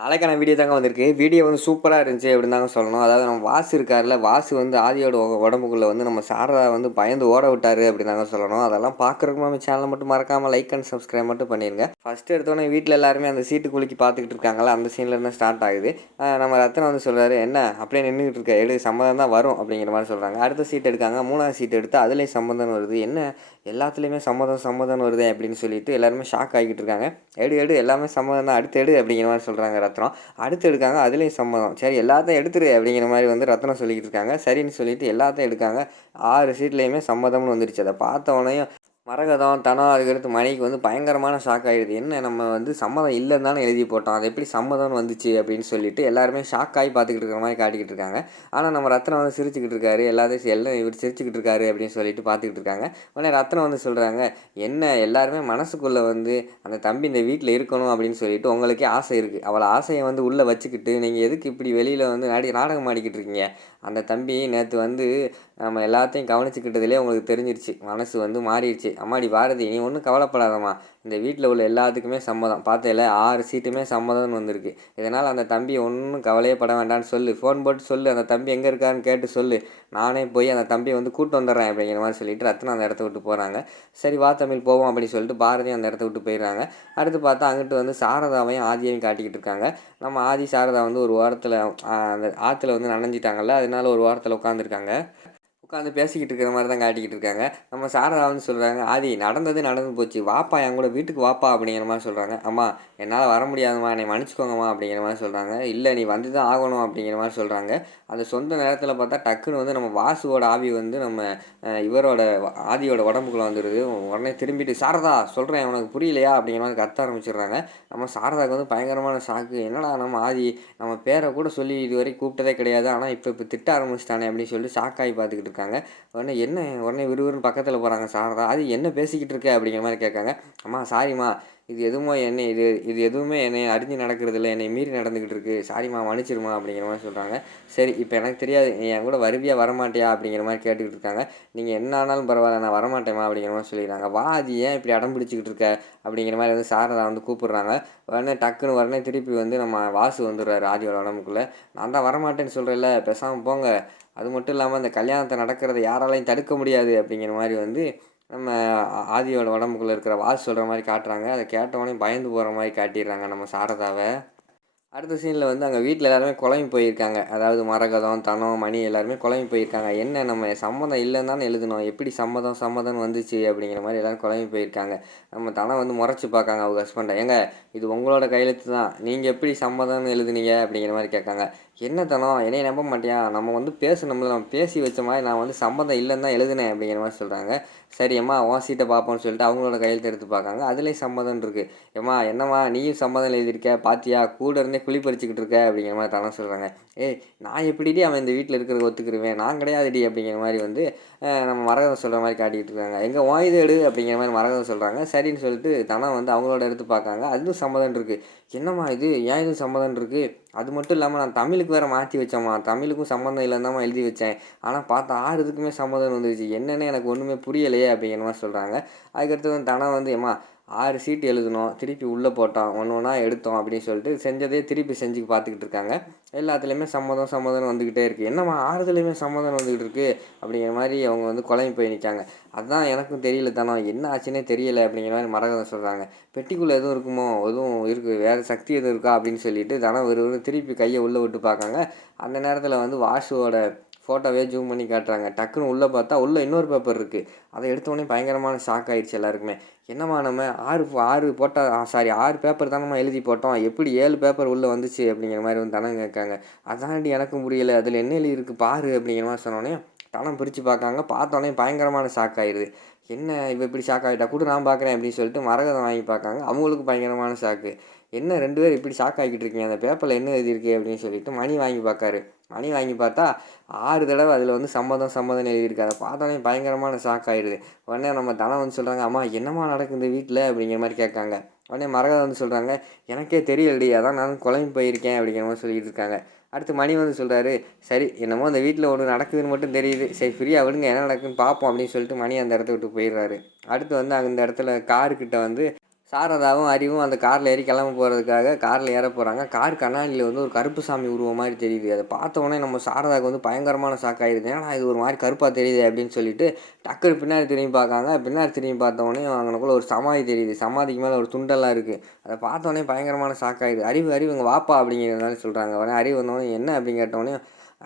நாளைக்கான வீடியோ தாங்க வந்திருக்கு. வீடியோ வந்து சூப்பரா இருந்துச்சு அப்படின்னு தாங்க சொல்லணும். அதாவது நம்ம வாசு இருக்கார்ல, வாசு வந்து ஆதியோட உடம்புக்குள்ள வந்து நம்ம சாரதா வந்து பயந்து ஓட விட்டாரு அப்படின்னு தாங்க சொல்லணும். அதெல்லாம் பார்க்குறதுக்கு நம்ம சேனலை மட்டும் மறக்காம லைக் அண்ட் சப்ஸ்கிரைப் மட்டும் பண்ணிருங்க. ஃபர்ஸ்ட் எடுத்தோடனே வீட்டில் எல்லாருமே அந்த சீட்டு குலுக்கி பார்த்துக்கிட்டு இருக்காங்களா, அந்த சீன்ல இருந்து ஸ்டார்ட் ஆகுது. நம்ம ரத்தனம் வந்து சொல்றாரு, என்ன அப்படியே நின்றுட்டு இருக்க, எடு சம்மதம் தான் வரும் அப்படிங்கிற மாதிரி சொல்றாங்க. அடுத்த சீட் எடுக்காங்க, மூணாவது சீட் எடுத்து அதுலேயும் சம்மதம் வருது. என்ன எல்லாத்துலேயுமே சம்மதம் சம்மதம் வருதே அப்படின்னு சொல்லிட்டு எல்லாருமே ஷாக் ஆகிக்கிட்டு இருக்காங்க. எடு எடு எல்லாமே சம்மதம் தான், அடுத்து எடு அப்படிங்கிற மாதிரி சொல்கிறாங்க ரத்னம். அடுத்து எடுக்காங்க, அதுலேயும் சம்மதம். சரி எல்லாத்தையும் எடுத்துரு அப்படிங்கிற மாதிரி வந்து ரத்னம் சொல்லிக்கிட்டு இருக்காங்க. சரின்னு சொல்லிட்டு எல்லாத்தையும் எடுக்காங்க. 6 சீட்லேயுமே சம்மதம்னு வந்துருச்சு. அதை பார்த்த உடனே மரகதம், தனம், அதுக்கடுத்து மணிக்கு வந்து பயங்கரமான ஷாக் ஆகிடுது. என்ன நம்ம வந்து சம்மதம் இல்லைன்னு தானே எழுதி போட்டோம், அது எப்படி சம்மதம்னு வந்துச்சு அப்படின்னு சொல்லிட்டு எல்லாருமே ஷாக் ஆகி பார்த்துக்கிட்டு இருக்கிற மாதிரி காட்டிக்கிட்டு இருக்காங்க. ஆனால் நம்ம ரத்னம் வந்து சிரிச்சுக்கிட்டு இருக்காரு. எல்லாத்தையும் எல்லாம் இவர் சிரிச்சுக்கிட்டு இருக்காரு அப்படின்னு சொல்லிட்டு பார்த்துக்கிட்டு இருக்காங்க. உடனே ரத்னம் வந்து சொல்கிறாங்க, என்ன எல்லாருமே மனசுக்குள்ளே வந்து அந்த தம்பி இந்த வீட்டில் இருக்கணும் அப்படின்னு சொல்லிட்டு உங்களுக்கே ஆசை இருக்குது. அவளை ஆசையை வந்து உள்ளே வச்சுக்கிட்டு நீங்கள் எதுக்கு இப்படி வெளியில் வந்து நாடகம் ஆடிக்கிட்டு இருக்கீங்க? அந்த தம்பி நேற்று வந்து நம்ம எல்லாத்தையும் கவனிச்சுக்கிட்டதுலேயே உங்களுக்கு தெரிஞ்சிருச்சு, மனசு வந்து மாறிடுச்சு. அம்மாடி பாரதி, நீ ஒன்றும் கவலைப்படாதம்மா, இந்த வீட்டில் உள்ள எல்லாத்துக்குமே சம்மதம். பார்த்தேல 6 சீட்டுமே சம்மதம்னு வந்திருக்கு. இதனால் அந்த தம்பி ஒன்றும் கவலையே பட வேண்டாம்னு சொல்லு, ஃபோன் போட்டு சொல்லு, அந்த தம்பி எங்கே இருக்கான்னு கேட்டு சொல்லு, நானே போய் அந்த தம்பியை வந்து கூப்பிட்டு வந்துடுறேன் அப்படிங்கிற மாதிரி சொல்லிட்டு ரத்னம் அந்த இடத்த விட்டு போகிறாங்க. சரி வா தமிழ் போவோம் அப்படின்னு சொல்லிட்டு பாரதியும் அந்த இடத்த விட்டு போயிடுறாங்க. அடுத்து பார்த்தா அங்கிட்டு வந்து சாரதாவையும் ஆதியையும் காட்டிக்கிட்டு இருக்காங்க. நம்ம ஆதி சாரதா வந்து ஒரு வாரத்தில் அந்த ஆற்றுல வந்து நனைஞ்சிட்டாங்கல்ல, அதனால ஒரு வாரத்தில் உட்காந்துருக்காங்க. உட்காந்து பேசிக்கிட்டு இருக்கிற மாதிரி தான் காட்டிக்கிட்டு இருக்காங்க. நம்ம சாரதா வந்து சொல்கிறாங்க, ஆதி நடந்தது நடந்து போச்சு, வாப்பா என் கூட வீட்டுக்கு வாப்பா அப்படிங்கிற மாதிரி சொல்கிறாங்க. அம்மா என்னால் வர முடியாதும்மா, என்னை மன்னிச்சிக்கோங்கம்மா அப்படிங்கிற மாதிரி சொல்கிறாங்க. இல்லை நீ வந்து தான் ஆகணும் அப்படிங்கிற மாதிரி சொல்கிறாங்க. அந்த சொந்த நேரத்தில் பார்த்தா டக்குன்னு வந்து நம்ம வாசுவோட ஆவி வந்து நம்ம இவரோட ஆதியோட உடம்புக்குள்ளே வந்துடுது. உடனே திரும்பிட்டு சாரதா சொல்கிறேன் உனக்கு புரியலையா அப்படிங்கிற மாதிரி கத்த ஆரம்பிச்சிடுறாங்க. நம்ம சாரதாவுக்கு வந்து பயங்கரமான ஷாக்கு. என்னடா நம்ம ஆதி நம்ம பேரை கூட சொல்லி இதுவரை கூப்பிட்டதே கிடையாது, ஆனால் இப்போ திட்ட ஆரம்பிச்சிட்டானே அப்படின்னு சொல்லி ஷாக்காகி பார்த்துக்கிட்டு இருக்காங்க. உடனே விறுவிறுன்னு பக்கத்தில் போகிறாங்க சாரதா. அது என்ன பேசிக்கிட்டு இருக்க அப்படிங்கிற மாதிரி கேட்காங்க. அம்மா சாரிம்மா, இது எதுவுமே என்னை அறிஞ்சு நடக்கிறது இல்லை, என்னை மீறி நடந்துக்கிட்டு இருக்கு, சாரிம்மா மன்னிச்சிருமா அப்படிங்கிற மாதிரி சொல்கிறாங்க. சரி இப்போ எனக்கு தெரியாது, நீ என் கூட வருவியா வரமாட்டியா அப்படிங்கிற மாதிரி கேட்டுக்கிட்டு இருக்காங்க. நீங்கள் என்ன ஆனாலும் பரவாயில்ல, நான் வரமாட்டேம்மா அப்படிங்கிற மாதிரி சொல்லிடுறாங்க. வா அது ஏன் இப்படி அடம் பிடிச்சிக்கிட்டு இருக்க அப்படிங்கிற மாதிரி வந்து சாரதா வந்து கூப்பிடுறாங்க. உடனே திருப்பி வந்து நம்ம வாசு வந்துடுறாரு ஆதியோட உடம்புக்குள்ளே. நான் தான் வரமாட்டேன்னு சொல்கிறேன்ல, பேசாமல் போங்க, அது மட்டும் இல்லாமல் அந்த கல்யாணத்தை நடக்கிறத யாராலையும் தடுக்க முடியாது அப்படிங்கிற மாதிரி வந்து நம்ம ஆதியோட உடம்புக்குள்ளே இருக்கிற வாசு சொல்கிற மாதிரி காட்டுறாங்க. அதை கேட்டவொடனே பயந்து போகிற மாதிரி காட்டிடுறாங்க நம்ம சாரதாவை. அடுத்த சீனில் வந்து அங்கே வீட்டில் எல்லாருமே குழம்பி போயிருக்காங்க. அதாவது மரகதம், தனம், மணி எல்லாருமே குழம்பி போயிருக்காங்க. என்ன நம்ம சம்மதம் இல்லைன்னு தானே எழுதணும், எப்படி சம்மதம்னு வந்துச்சு அப்படிங்கிற மாதிரி எல்லோரும் குழம்பி போயிருக்காங்க. நம்ம தனம் வந்து முறைச்சி பார்க்காங்க அவங்க ஹஸ்பண்டை. ஏங்க இது உங்களோட கையெழுத்து தான், நீங்கள் எப்படி சம்மதம்னு எழுதுனீங்க அப்படிங்கிற மாதிரி கேட்காங்க. என்ன தனம் என்னையை நம்ப மாட்டியா, நம்ம வந்து பேசணும்ல, நம்ம பேசி வச்ச மாதிரி நான் வந்து சம்மதம் இல்லைன்னு தான் எழுதுனேன் அப்படிங்கிற மாதிரி சொல்கிறாங்க. சரி அம்மா உன் சீட்டை பார்ப்போம்னு சொல்லிட்டு அவங்களோட கையெழுத்து எடுத்து பார்க்காங்க. அதுலேயும் சம்மதம் இருக்குது. ஏம்மா என்னம்மா நீயும் சம்மதம் எழுதியிருக்க பாத்தியா, கூட இருந்தே குழி பறிச்சுக்கிட்டு இருக்க அப்படிங்கிற மாதிரி தனம் சொல்கிறாங்க. ஏய் நான் எப்படிடி அவன் இந்த வீட்டில் இருக்கிறத ஒத்துக்கிருவேன், நான் கிடையாதுடி அப்படிங்கிற மாதிரி வந்து நம்ம மரகதம் சொல்கிற மாதிரி காட்டிக்கிட்டு இருக்காங்க. எங்கே வாய்து எடு அப்படிங்கிற மாதிரி மரகதம் சொல்கிறாங்க. சரின்னு சொல்லிட்டு தனம் வந்து அவங்களோட எடுத்து பார்க்காங்க. அதுவும் சம்மதம் இருக்குது. என்னம்மா இது ஏன் இதுவும் சம்மதம் இருக்குது, அது மட்டும் இல்லாமல் நான் தமிழுக்கு வேறு மாற்றி வச்சேம்மா, தமிழுக்கும் சம்மந்தம் இல்லைன்னு எழுதி வச்சேன், ஆனால் பார்த்தா 6 இதுக்குமே சம்மதம் வந்துருச்சு, என்னென்னு எனக்கு ஒன்றுமே புரியலையே அப்படிங்கிற மாதிரி சொல்கிறாங்க. அதுக்கடுத்து வந்து தனம் வந்து ஏம்மா 6 சீட்டு எழுதணும், திருப்பி உள்ளே போட்டோம், ஒன்று ஒன்றா எடுத்தோம் அப்படின்னு சொல்லிட்டு செஞ்சதே திருப்பி செஞ்சு பார்த்துக்கிட்டு இருக்காங்க. எல்லாத்துலேயுமே சம்மதம் வந்துக்கிட்டே இருக்குது. என்னம்மா 6துலேயுமே சம்மதம் வந்துக்கிட்டு இருக்குது அப்படிங்கிற மாதிரி அவங்க வந்து குழம்பி போய் நிற்காங்க. அதுதான் எனக்கும் தெரியல தனம், என்ன ஆச்சுன்னே தெரியலை அப்படிங்கிற மாதிரி மரகதம் சொல்கிறாங்க. பெட்டிக்குள்ளே எதுவும் இருக்குமோ, எதுவும் இருக்குது, வேறு சக்தி எதுவும் இருக்கா அப்படின்னு சொல்லிட்டு தனம் திருப்பி கையை உள்ளே விட்டு பார்க்காங்க. அந்த நேரத்தில் வந்து வாசுவோட ஃபோட்டோவே ஜூம் பண்ணி காட்டுறாங்க. டக்குன்னு உள்ளே பார்த்தா உள்ளே இன்னொரு பேப்பர் இருக்குது. அதை எடுத்தோடனே பயங்கரமான ஷாக் ஆகிடுச்சு எல்லாருக்குமே. என்னம்மா நம்ம 6 பேப்பர் தானம்மா எழுதி போட்டோம், எப்படி 7 பேப்பர் உள்ளே வந்துச்சு அப்படிங்கிற மாதிரி வந்து தனம் கேட்காங்க. அதாண்டி எனக்கும் புரியலை, அதில் என்ன எழுதி இருக்குது பாரு அப்படிங்கிற மாதிரி சொன்னோடனே தனம் பிரித்து பார்க்காங்க. பார்த்தோன்னே பயங்கரமான ஷாக் ஆகிடுது. என்ன இவ இப்படி ஷாக் ஆகிட்டா, கூட நான் பார்க்குறேன் அப்படின்னு சொல்லிட்டு மரகதம் வாங்கி பார்க்காங்க. அவங்களுக்கு பயங்கரமான ஷாக்கு. என்ன 2 பேர் இப்படி ஷாக் ஆகிக்கிட்டு இருக்கீங்க, அந்த பேப்பரில் என்ன எழுதியிருக்கு அப்படின்னு சொல்லிட்டு மணி வாங்கி பார்க்காரு. மணி வாங்கி பார்த்தா 6 தடவை அதில் வந்து சம்மதம் எழுதியிருக்கு. அதை பார்த்தோன்னே பயங்கரமான ஷாக் ஆகிடுது. உடனே நம்ம தனம் வந்து சொல்கிறாங்க, அம்மா என்னம்மா நடக்குது இந்த வீட்டில் அப்படிங்கிற மாதிரி கேட்காங்க. உடனே மரகதம் வந்து சொல்கிறாங்க, எனக்கே தெரியலடி, அதான் நானும் குழம்பி போயிருக்கேன் அப்படிங்கிற மாதிரி சொல்லிட்டு இருக்காங்க. அடுத்து மணி வந்து சொல்கிறாரு, சரி என்னமோ அந்த வீட்டில் ஒன்று நடக்குதுன்னு மட்டும் தெரியுது, சரி ஃப்ரீயாக விடுங்க என்ன நடக்குதுன்னு பார்ப்போம் அப்படின்னு சொல்லிட்டு மணி அந்த இடத்த விட்டு போயிடுறாரு. அடுத்து வந்து அந்த இடத்துல காருக்கிட்ட வந்து சாரதாவும் அறிவும் அந்த காரில் ஏறி கிளம்ப போகிறதுக்காக காரில் ஏற போகிறாங்க. கார் கண்ணாடியில் வந்து ஒரு கருப்பு சாமி உருவம் மாதிரி தெரியுது. அதை பார்த்த உடனே நம்ம சாரதாவுக்கு வந்து பயங்கரமான ஷாக் ஆகிடுது. ஏன்னா இது ஒரு மாதிரி கருப்பாக தெரியுது அப்படின்னு சொல்லிட்டு டக்குனு பின்னாடி திரும்பி பார்க்காங்க. பின்னாடி திரும்பி பார்த்த உடனே அவங்களுக்குள்ள ஒரு சமாதி தெரியுது. சமாதிக்கு மேலே ஒரு துண்டெல்லாம் இருக்குது. அதை பார்த்த உடனே பயங்கரமான ஷாக் ஆகிடுது. அறிவு அறிவு இங்கே வாப்பா அப்படிங்கிற மாதிரி சொல்கிறாங்க. உடனே அறிவு வந்தோடனே என்ன அப்படின்னு கேட்டோடனே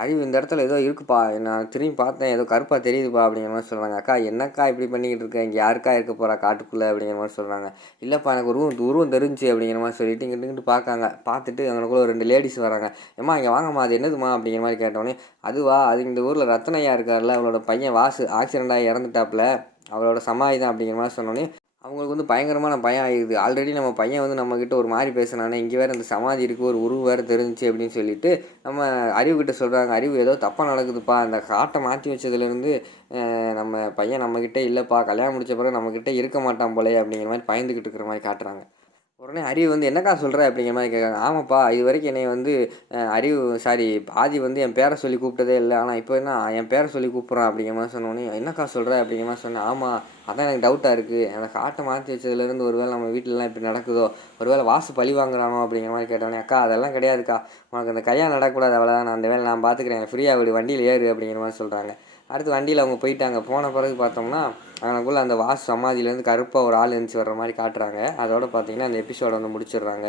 அறிவு இந்த இடத்துல ஏதோ இருக்குப்பா, நான் திரும்பி பார்த்தேன், ஏதோ கருப்பாக தெரியுதுப்பா அப்படிங்கிற மாதிரி சொல்கிறாங்க. அக்கா என்னக்கா இப்படி பண்ணிக்கிட்டு இருக்கேன், இங்கே யாருக்கா இருக்க போகிறா காட்டுக்குள்ளே அப்படிங்கிற மாதிரி சொல்கிறாங்க. இல்லைப்பா எனக்கு உருவம் தெரிஞ்சு அப்படிங்கிற மாதிரி சொல்லிட்டு இங்கிட்டு பார்க்காங்க. பார்த்துட்டு அவங்களுக்குள்ள ஒரு 2 லேடிஸ் வராங்க. ஏம்மா இங்கே வாங்கம்மா, அது என்னதுமா அப்படிங்கிற மாதிரி கேட்டோடனே அதுவா, அது இந்த ஊரில் ரத்னையா இருக்கார்ல, அவளோட பையன் வாசு ஆக்சிடெண்ட் ஆகி இறந்துட்டாப்புல, அவளோட சமாதி தான் அப்படிங்கிற மாதிரி சொன்னோடனே அவங்களுக்கு வந்து பயங்கரமான பயம் ஆகிடுது. ஆல்ரெடி நம்ம பையன் வந்து நம்மக்கிட்ட ஒரு மாதிரி பேசினானே, இங்கே வேறு இந்த சமாதி இருக்குது, ஒரு உருவம் வேறு தெரிஞ்சிச்சு அப்படின்னு சொல்லிட்டு நம்ம அறிவுக்கிட்ட சொல்கிறாங்க. அறிவு ஏதோ தப்பாக நடக்குதுப்பா, அந்த காட்டை மாற்றி வச்சதுலேருந்து நம்ம பையன் நம்மக்கிட்ட இல்லைப்பா, கல்யாணம் முடிச்ச பிறகு நம்மக்கிட்ட இருக்க மாட்டான் போலே அப்படிங்கிற மாதிரி பயந்துக்கிட்டு இருக்கிற மாதிரி காட்டுறாங்க. உடனே அறிவு வந்து என்னக்கா சொல்கிற அப்படிங்கிற மாதிரி கேட்குறாங்க. ஆமாப்பா, இது வரைக்கும் என்னை வந்து ஆதி வந்து என் பேரை சொல்லி கூப்பிட்டதே இல்லை, ஆனால் இப்போ என்ன என் பேரை சொல்லி கூப்பிட்றான் அப்படிங்கிற மாதிரி சொன்னோன்னே என்னக்கா சொல்கிற அப்படிங்கிற மாதிரி சொன்னேன். ஆமாம், அதான் எனக்கு டவுட்டாக இருக்குது, எனக்கு ஆட்டை மாற்றி வச்சதுலேருந்து ஒருவேளை நம்ம வீட்டிலலாம் இப்படி நடக்குதோ, ஒருவேளை வாசு பழி வாங்குறானோ அப்படிங்கிற மாதிரி கேட்டோன்னே அக்கா அதெல்லாம் கிடையாதுக்கா, உனக்கு அந்த கல்யாணம் நடக்கக்கூடாது, அவ்வளோதான், அந்த வேலை நான் பார்த்துக்கிறேன், ஃப்ரீயாக விடு, வண்டியில் ஏறு அப்படிங்கிற மாதிரி சொல்கிறாங்க. அடுத்து வண்டியில் அவங்க போயிட்டாங்க. போன பிறகு பார்த்தோம்னா அவனுக்குள்ளே அந்த வாசு சமாதியிலேருந்து கருப்பாக ஒரு ஆள் எழுந்துச்சி வர்ற மாதிரி காட்டுறாங்க. அதோடு பார்த்தீங்கன்னா அந்த எபிசோடை வந்து முடிச்சிடுறாங்க.